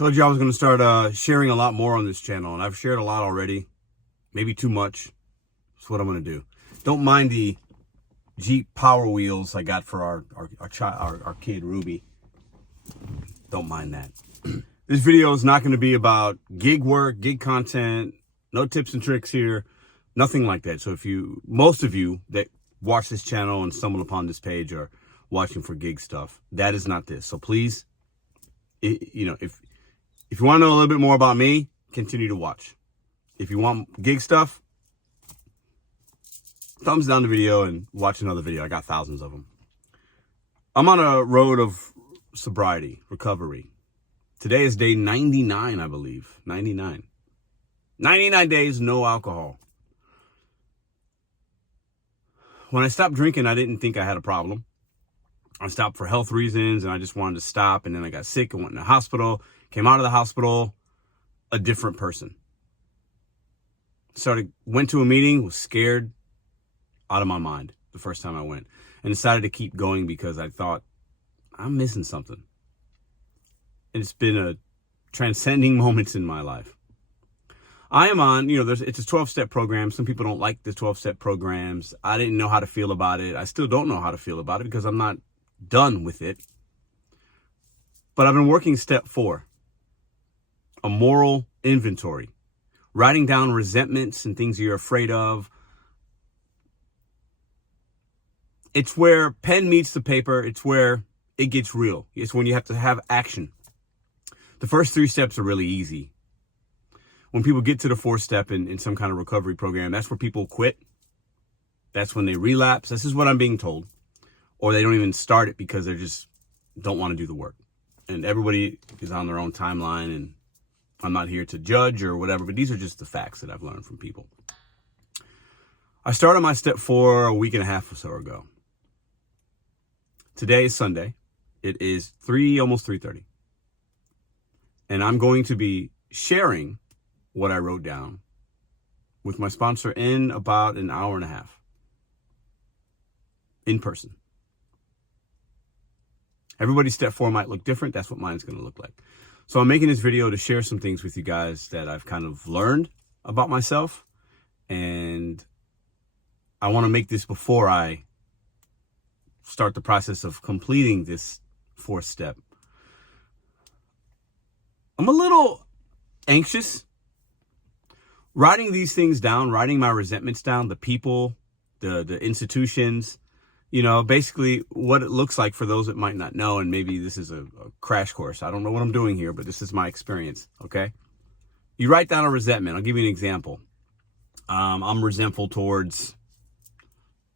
Told you I was going to start sharing a lot more on this channel, and I've shared a lot already. Maybe too much. That's what I'm going to do. Don't mind the Jeep Power Wheels I got for our kid Ruby. Don't mind that. This video is not going to be about gig work, gig content, no tips and tricks here, nothing like that. So most of you that watch this channel and stumble upon this page are watching for gig stuff. That is not this. So please, if you want to know a little bit more about me, continue to watch. If you want gig stuff, thumbs down the video and watch another video. I got thousands of them. I'm on a road of sobriety, recovery. Today is day 99, I believe. 99. 99 days, no alcohol. When I stopped drinking, I didn't think I had a problem. I stopped for health reasons, and I just wanted to stop. And then I got sick and went in the hospital. Came out of the hospital, a different person. Went to a meeting, was scared out of my mind the first time I went. And decided to keep going because I thought, I'm missing something. And it's been a transcending moments in my life. I am on, it's a 12-step program. Some people don't like the 12-step programs. I didn't know how to feel about it. I still don't know how to feel about it because I'm not done with it. But I've been working step 4, a moral inventory, writing down resentments and things you're afraid of. It's where pen meets the paper. It's where it gets real. It's when you have to have action. The first 3 steps are really easy. When people get to the 4th step in some kind of recovery program, that's where people quit. That's when they relapse. This is what I'm being told. Or they don't even start it because they just don't want to do the work. And everybody is on their own timeline, and I'm not here to judge or whatever, but these are just the facts that I've learned from people. I started my step 4 a week and a half or so ago. Today is Sunday. It is almost 3:30. And I'm going to be sharing what I wrote down with my sponsor in about an hour and a half. In person. Everybody's step 4 might look different. That's what mine's going to look like. So I'm making this video to share some things with you guys that I've kind of learned about myself. And I want to make this before I start the process of completing this 4th step. I'm a little anxious. Writing these things down, writing my resentments down, the people, the institutions, basically what it looks like for those that might not know. And maybe this is a crash course. I don't know what I'm doing here, but this is my experience. Okay. You write down a resentment. I'll give you an example. I'm resentful towards,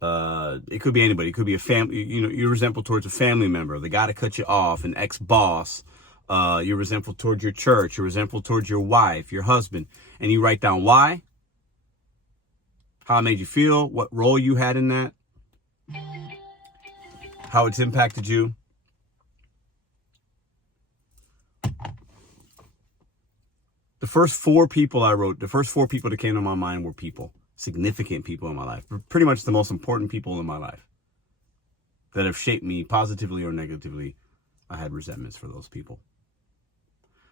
it could be anybody. It could be a family, you're resentful towards a family member, the guy that cut you off, an ex-boss. You're resentful towards your church. You're resentful towards your wife, your husband. And you write down why, how it made you feel, what role you had in that, how it's impacted you. The first 4 people I wrote, the first 4 people that came to my mind were people, significant people in my life, pretty much the most important people in my life that have shaped me positively or negatively. I had resentments for those people.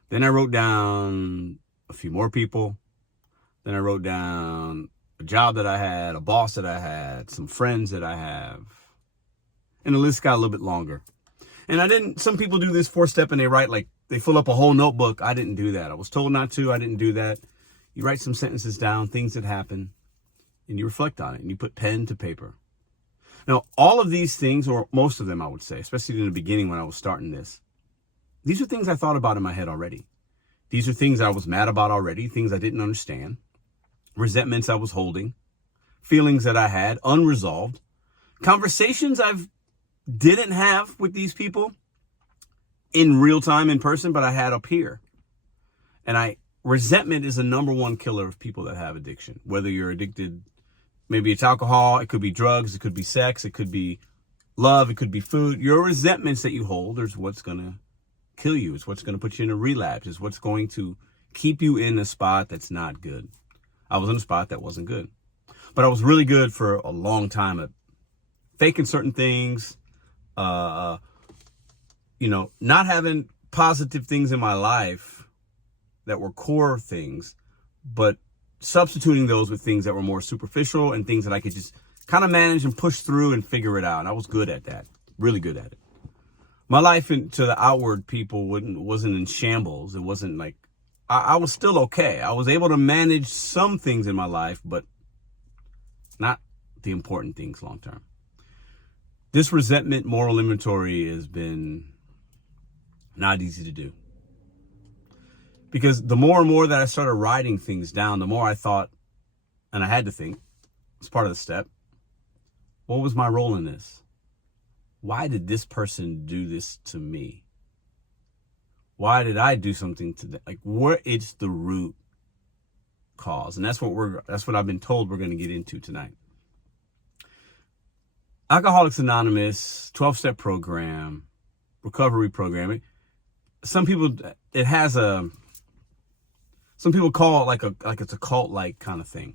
Then I wrote down a few more people. Then I wrote down a job that I had, a boss that I had, some friends that I have. And the list got a little bit longer. And some people do this 4th step and they fill up a whole notebook. I didn't do that. I was told not to. I didn't do that. You write some sentences down, things that happen, and you reflect on it, and you put pen to paper. Now, all of these things, or most of them, I would say, especially in the beginning when I was starting this, these are things I thought about in my head already. These are things I was mad about already, things I didn't understand, resentments I was holding, feelings that I had unresolved, conversations didn't have with these people in real time, in person, but I had up here. And resentment is the #1 killer of people that have addiction, whether you're addicted. Maybe it's alcohol, it could be drugs, it could be sex, it could be love, it could be food. Your resentments that you hold is what's going to kill you. It's what's going to put you in a relapse. It's what's going to keep you in a spot that's not good. I was in a spot that wasn't good. But I was really good for a long time at faking certain things, not having positive things in my life that were core things, but substituting those with things that were more superficial and things that I could just kind of manage and push through and figure it out. And I was good at that, really good at it. My life to the outward people wasn't in shambles. It wasn't like, I was still okay. I was able to manage some things in my life, but not the important things long term. This resentment moral inventory has been not easy to do. Because the more and more that I started writing things down, the more I thought, and I had to think, it's part of the step, what was my role in this? Why did this person do this to me? Why did I do something to them? Like, where it's the root cause. And that's what I've been told we're going to get into tonight. Alcoholics Anonymous, 12-step program, recovery program. Some people call it like it's a cult-like kind of thing.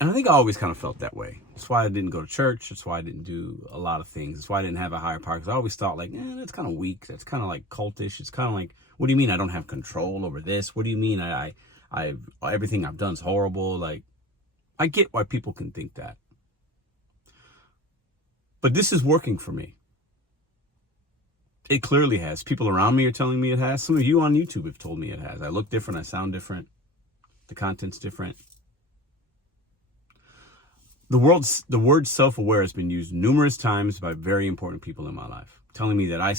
And I think I always kind of felt that way. That's why I didn't go to church. That's why I didn't do a lot of things. That's why I didn't have a higher power. Because I always thought like, that's kind of weak. That's kind of like cultish. It's kind of like, what do you mean I don't have control over this? What do you mean I everything I've done is horrible? Like, I get why people can think that. But this is working for me. It clearly has. People around me are telling me it has. Some of you on YouTube have told me it has. I look different. I sound different. The content's different. The word self-aware has been used numerous times by very important people in my life, telling me that I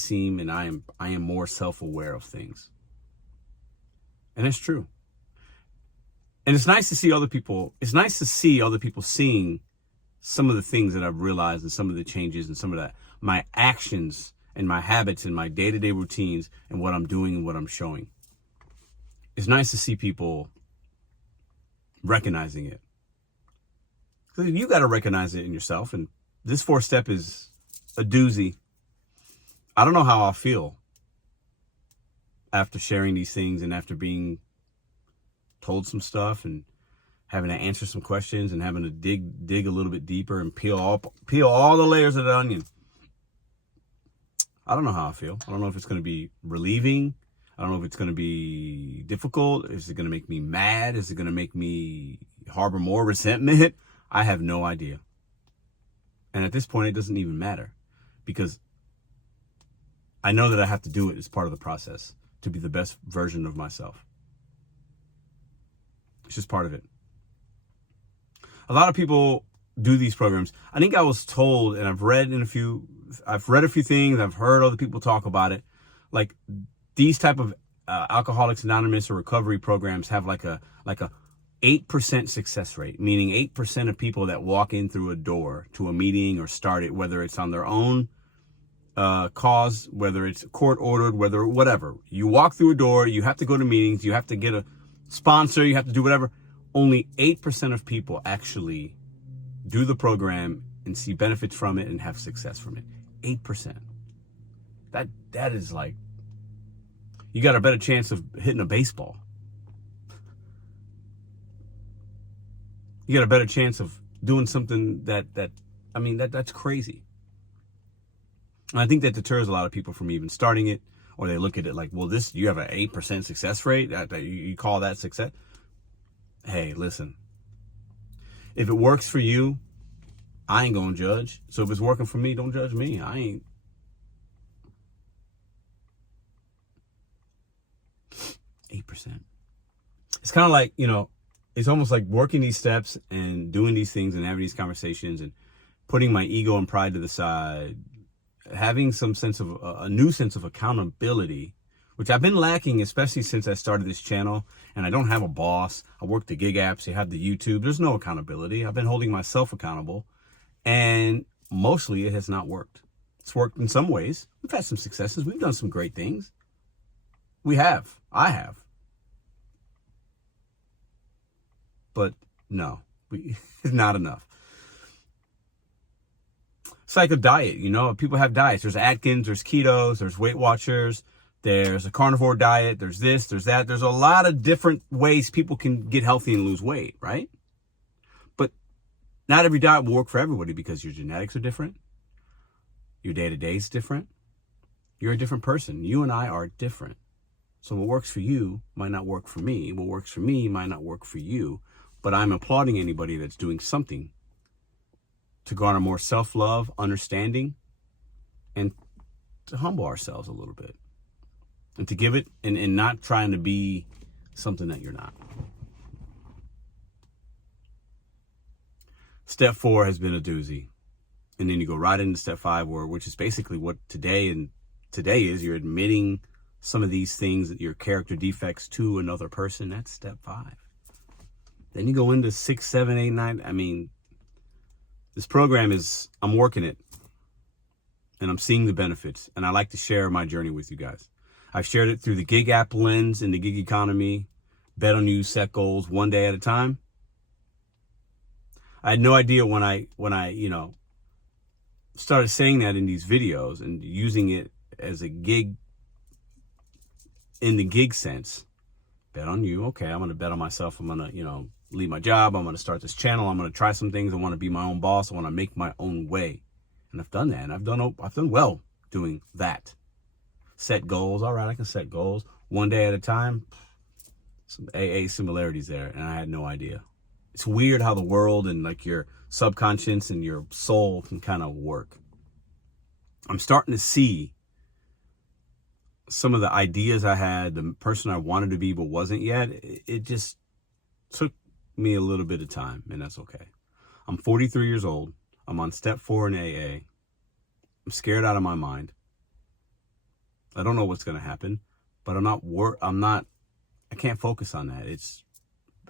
am more self-aware of things. And it's true. And it's nice to see other people. It's nice to see other people seeing some of the things that I've realized and some of the changes and some of that, my actions and my habits and my day-to-day routines and what I'm doing and what I'm showing. It's nice to see people recognizing it. Because you got to recognize it in yourself. And this 4-step is a doozy. I don't know how I'll feel after sharing these things and after being told some stuff and having to answer some questions and having to dig a little bit deeper and peel all the layers of the onion. I don't know how I feel. I don't know if it's going to be relieving. I don't know if it's going to be difficult. Is it going to make me mad? Is it going to make me harbor more resentment? I have no idea. And at this point, it doesn't even matter because I know that I have to do it as part of the process to be the best version of myself. It's just part of it. A lot of people do these programs. I think I was told, and I've read a few things. I've heard other people talk about it. Like these type of Alcoholics Anonymous or recovery programs have like a 8% success rate, meaning 8% of people that walk in through a door to a meeting or start it, whether it's on their own cause, whether it's court ordered, whatever. You walk through a door, you have to go to meetings, you have to get a sponsor, you have to do whatever. Only 8% of people actually do the program and see benefits from it and have success from it. 8%. That is like, you got a better chance of hitting a baseball. You got a better chance of doing something that's crazy. And I think that deters a lot of people from even starting it, or they look at it like, well, you have an 8% success rate. That you call that success? Hey, listen. If it works for you, I ain't gonna judge. So if it's working for me, don't judge me. I ain't. 8%. It's kind of like, it's almost like working these steps and doing these things and having these conversations and putting my ego and pride to the side, having some sense of a new sense of accountability, which I've been lacking, especially since I started this channel. And I don't have a boss. I work the gig apps. You have the YouTube. There's no accountability. I've been holding myself accountable, and mostly it has not worked. It's worked in some ways. We've had some successes. We've done some great things. We have. I have. But no, it's not enough. It's like a diet, people have diets. There's Atkins, there's ketos, there's Weight Watchers, there's a carnivore diet, there's this, there's that. There's a lot of different ways people can get healthy and lose weight, right? But not every diet will work for everybody because your genetics are different. Your day-to-day is different. You're a different person. You and I are different. So what works for you might not work for me. What works for me might not work for you. But I'm applauding anybody that's doing something to garner more self-love, understanding, and to humble ourselves a little bit. And to give it, and not trying to be something that you're not. Step 4 has been a doozy. And then you go right into step 5, which is basically what today is. You're admitting some of these things, your character defects, to another person. That's step 5. Then you go into 6, 7, 8, 9. I mean, this program is, I'm working it. And I'm seeing the benefits. And I like to share my journey with you guys. I've shared it through the gig app lens in the gig economy. Bet on you, set goals one day at a time. I had no idea when I started saying that in these videos and using it as a gig, in the gig sense. Bet on you. Okay, I'm going to bet on myself. I'm going to, leave my job. I'm going to start this channel. I'm going to try some things. I want to be my own boss. I want to make my own way. And I've done that. And I've done well doing that. Set goals. All right, I can set goals one day at a time. Some AA similarities there. And I had no idea. It's weird how the world and like your subconscious and your soul can kind of work. I'm starting to see some of the ideas I had, the person I wanted to be but wasn't yet. It just took me a little bit of time, and that's okay. I'm 43 years old. I'm on step 4 in AA. I'm scared out of my mind. I don't know what's going to happen, but I can't focus on that.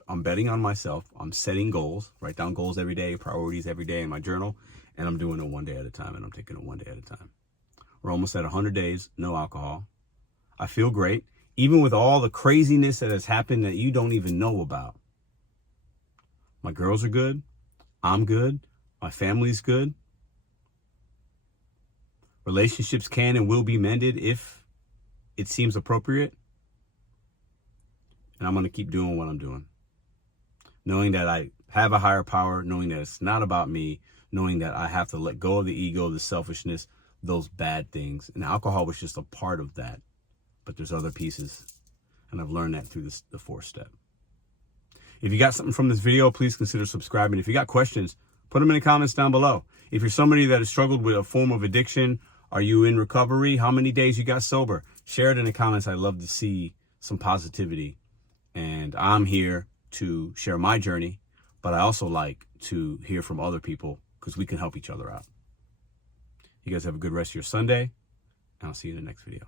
I'm betting on myself. I'm setting goals, write down goals every day, priorities every day in my journal, and I'm doing it one day at a time, and I'm taking it one day at a time. We're almost at 100 days, no alcohol. I feel great, even with all the craziness that has happened that you don't even know about. My girls are good. I'm good. My family's good. Relationships can and will be mended if it seems appropriate. And I'm going to keep doing what I'm doing. Knowing that I have a higher power, knowing that it's not about me, knowing that I have to let go of the ego, the selfishness, those bad things. And alcohol was just a part of that. But there's other pieces. And I've learned that through the 4th step. If you got something from this video, please consider subscribing. If you got questions, put them in the comments down below. If you're somebody that has struggled with a form of addiction, are you in recovery? How many days you got sober? Share it in the comments. I love to see some positivity. And I'm here to share my journey, but I also like to hear from other people because we can help each other out. You guys have a good rest of your Sunday, and I'll see you in the next video.